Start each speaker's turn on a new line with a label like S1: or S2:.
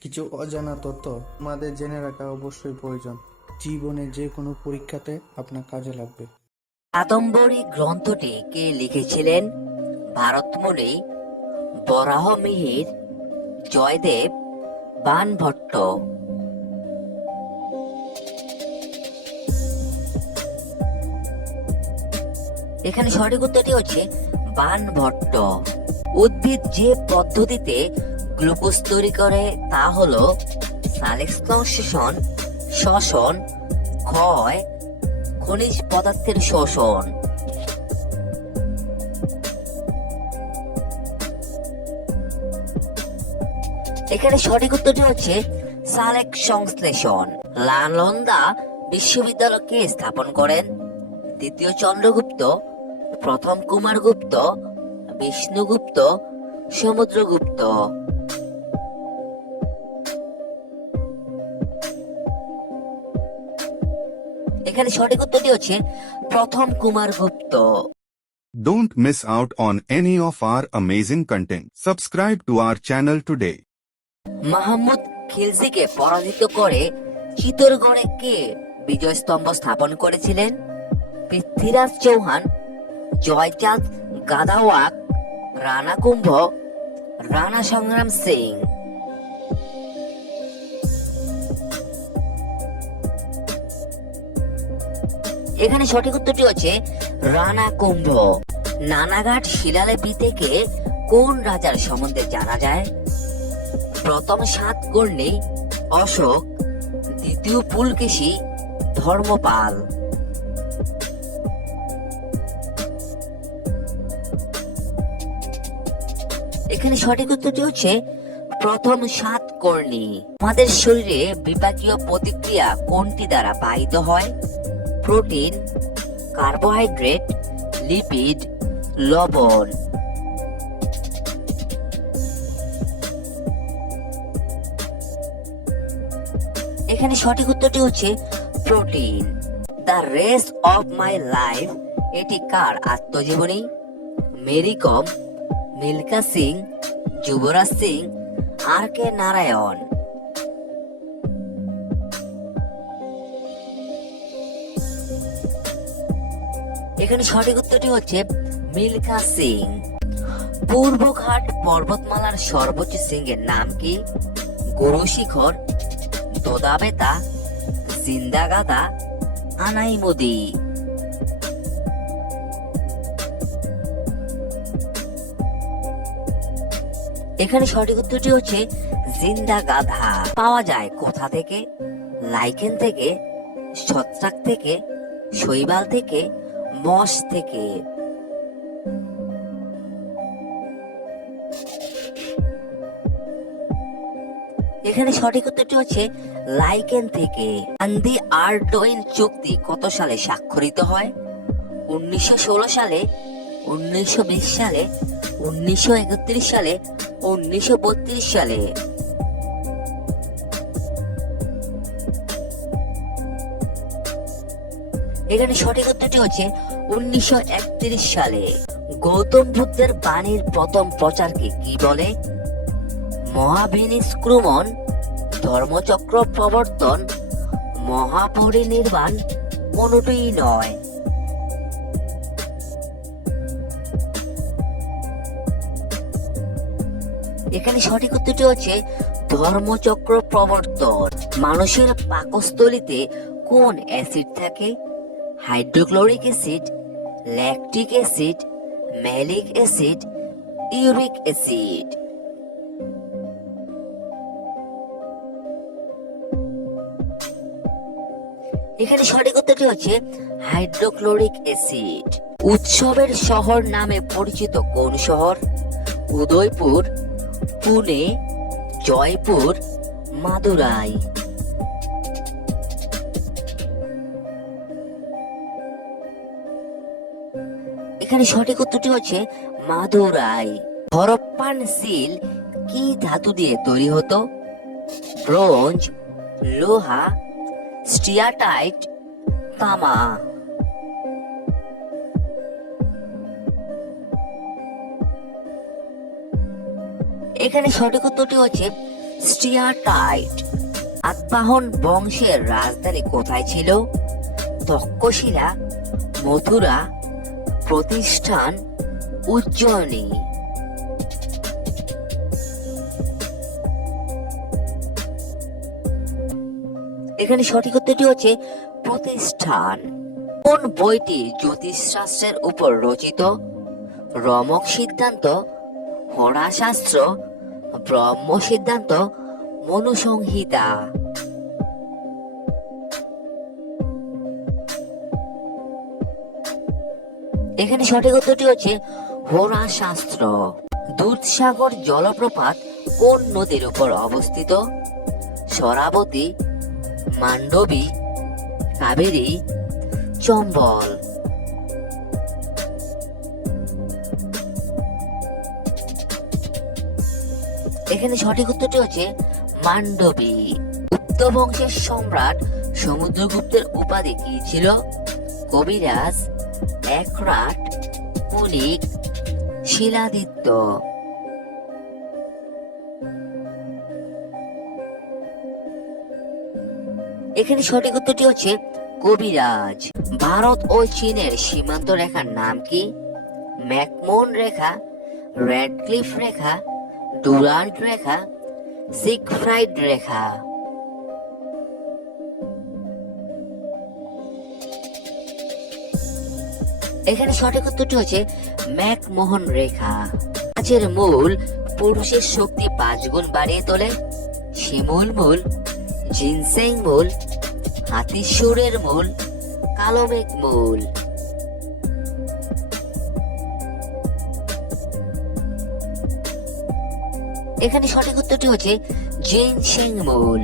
S1: কিছু অজানা তথ্য আমাদের জেনে রাখা অবশ্যই প্রয়োজন। জীবনে যে কোনো পরীক্ষাতে আপনার কাজে লাগবে।
S2: কাদম্বরী গ্রন্থটি কে লিখেছিলেন? ভারতমণি বরাহমিহির জয়দেব, বানভট্ট। এখানে সঠিক উত্তরটি হচ্ছে বানভট্ট। উদ্ভিদ যে পদ্ধতিতে গ্লুকোজ তৈরি করে, তা হলো সালেক্সন শ্বসন, ক্ষয়, খনিজ পদার্থের শোষণ এখানে সঠিক উত্তরটি হচ্ছে সালেক সংশ্লেষণ। লালন্দা বিশ্ববিদ্যালয়কে স্থাপন করেন? দ্বিতীয় চন্দ্রগুপ্ত, প্রথম কুমারগুপ্ত, বিষ্ণুগুপ্ত, সমুদ্রগুপ্ত। এখানে সঠিক উত্তরটি হচ্ছে প্রথম Kumaragupta
S3: Don't miss out on any of our amazing content. Subscribe to our channel today.
S2: Mahmud খিলজিকে পরাজিত করে চিতরগড়ে কে বিজয় স্তম্ভ স্থাপন করেছিলেন পৃথ্বীরাজ চৌহান জয়চাঁদ গাদাওয়াক রানা কুম্ভ রানা সংগ্রাম সিং এখানে সঠিক উত্তরটি হচ্ছে রানা কুম্ভ। নানাঘাট শিলালিপি থেকে কোন রাজার সম্বন্ধে জানা যায়? প্রথম সাত কর্ণে অশোক, দ্বিতীয় পুলকেশী, ধর্মপাল। এখানে সঠিক উত্তরটি হচ্ছে প্রথম সাত কর্ণী। আমাদের শরীরে বিপাকীয় প্রতিক্রিয়া কোনটি দ্বারা বাহিত হয়? প্রোটিন কার্বোহাইড্রেট লিপিড লবণ এখানে সঠিক উত্তরটি হচ্ছে protein the race of my life এটি কার আত্মজীবনী? মেরি কম মিল্কা সিং, যুবরাজ সিং, আর কে নারায়ণ? এখানে সঠিক উত্তরটি হচ্ছে মিল্খা সিং। পূর্বঘাট পর্বতমালার সর্বোচ্চ সিংহের নাম কি? গুরু শিখর, দোদাবেতা, জিন্দাগাদা, আনাইমুদি। এখানে সঠিক উত্তরটি হচ্ছে জিন্দা গাধা পাওয়া যায় কোথা থেকে? লাইকেন থেকে, ছত্রাক থেকে, শৈবাল থেকে মস থেকে এখানে সঠিক উত্তরটি হচ্ছে লাইকেন থেকে। আন্দি আর্ডোইন চুক্তি কত সালে স্বাক্ষরিত হয়? উনিশশো ষোলো সালে, উনিশশো বিশ সালে, উনিশশো একত্রিশ সালে, উনিশশো বত্রিশ সালে। এখানে সঠিক উত্তরটি হচ্ছে উনিশশো একত্রিশ সালে। গৌতম বুদ্ধের বাণীর প্রথম প্রচারকে কি বলে? মহাবিনিষ্ক্রমণ, ধর্মচক্র প্রবর্তন, মহাপরিনির্বাণ, কোনটাই নয়। এখানে সঠিক উত্তরটি হচ্ছে ধর্মচক্র প্রবর্তন। মানুষের পাকস্থলিতে কোন অ্যাসিড থাকে? Hydrochloric acid lactic acid malic acid uric acid এখানে সঠিক উত্তরটি হচ্ছে হাইড্রোক্লোরিক অ্যাসিড উৎসবের শহর নামে পরিচিত কোন শহর? উদয়পুর, পুনে, জয়পুর, মাদুরাই। এখানে সঠিক উত্তরটি হচ্ছে মাদুরাই। হরপ্পান সিল কি ধাতু দিয়ে তৈরি হতো? ব্রোঞ্জ, লোহা, স্টিয়াটাইট, তামা। এখানে সঠিক উত্তরটি হচ্ছে স্টিয়ারটাইট আতবাহন বংশের রাজধানী কোথায় ছিল? তক্ষশিলা, মথুরা প্রতিষ্ঠান উজ্জয়িনী। এখানে সঠিক উত্তরটি হচ্ছে প্রতিষ্ঠান। কোন বইটি জ্যোতিষশাস্ত্রের উপর রচিত? রমক সিদ্ধান্ত, হরাশাস্ত্র ব্রহ্ম সিদ্ধান্ত মনুসংহিতা। এখানে সঠিক উত্তরটি হচ্ছে হোরা শাস্ত্র। দুধসাগর জলপ্রপাত কোন নদীর উপর অবস্থিত? সরাবতী, মান্ডবী, কাবেরী, চম্বল। এখানে সঠিক উত্তরটি হচ্ছে মান্ডবী। গুপ্ত বংশের সম্রাট সমুদ্রগুপ্তের উপাধি কি ছিল? কবিরাজ একরাট পুলিক শিলাদিত্য। এখানে সঠিক উত্তরটি হচ্ছে কবিরাজ। ভারত ও চীনের সীমান্ত রেখার নাম কি? ম্যাকমোন রেখা, রেডক্লিফ রেখা, ডুরান্ট রেখা, সিগফ্রাইড রেখা। এখানে সঠিক উত্তরটি হচ্ছে ম্যাকমোহন রেখা। গাছের মূল পুরুষের শক্তি পাঁচ গুণ বাড়িয়ে তোলে, শিমুল মূল জিনসেং মূল, হাতিসুরের মূল কালো মেঘ মূল। এখানে সঠিক উত্তরটি হচ্ছে জিনসেং মূল।